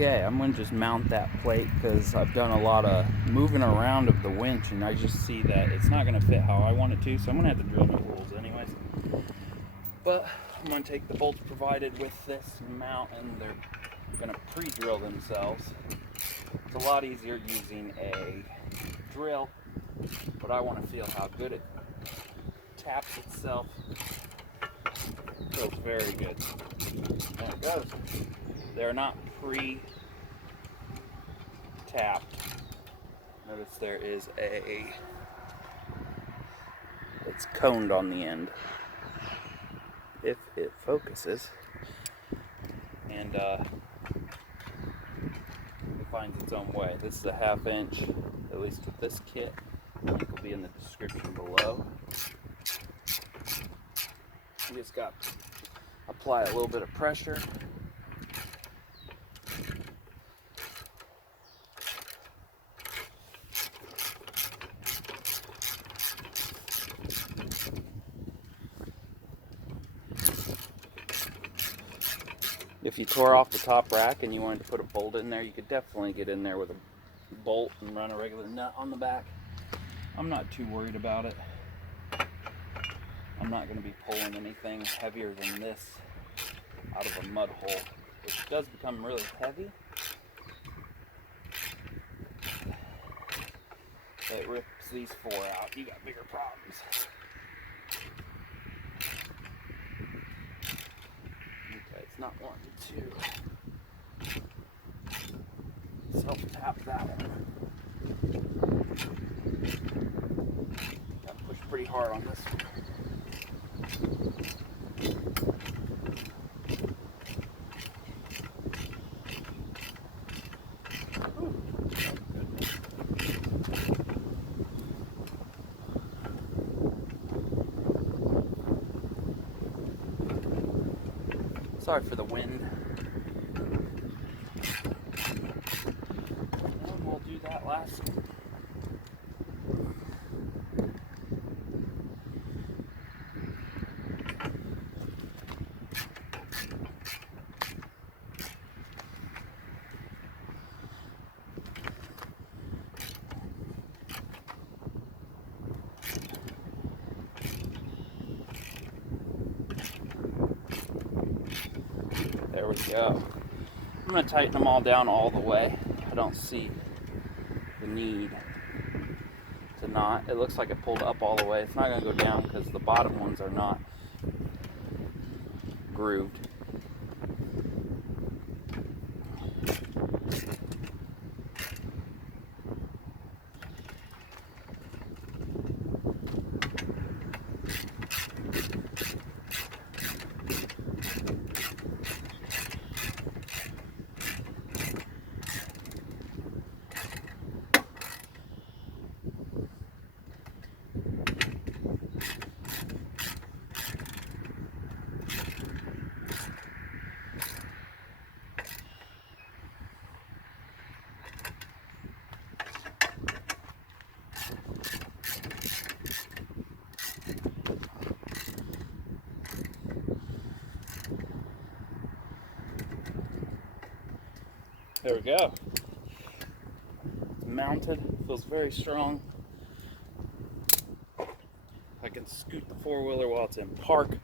Okay, I'm going to just mount that plate because I've done a lot of moving around of the winch and I just see that it's not going to fit how I want it to, so I'm going to have to drill new holes anyways. But I'm going to take the bolts provided with this mount and they're going to pre-drill themselves. It's a lot easier using a drill, but I want to feel how good it taps itself. Feels very good. There it goes. They're not pre-tapped. Notice there is it's coned on the end. If it focuses. And it finds its own way. This is a 1/2 inch, at least with this kit. Link will be in the description below. You just got to apply a little bit of pressure. If you tore off the top rack and you wanted to put a bolt in there, you could definitely get in there with a bolt and run a regular nut on the back. I'm not too worried about it. I'm not going to be pulling anything heavier than this out of a mud hole, which does become really heavy. It rips these 4 out. You got bigger problems. Okay, it's not wanting to self-tap that one. Got to push pretty hard on this one. Sorry for the wind. And we'll do that last one. There we go. I'm going to tighten them all down all the way. I don't see the need to not. It looks like it pulled up all the way. It's not going to go down because the bottom ones are not grooved. There we go. It's mounted, feels very strong. I can scoot the 4-wheeler while it's in park.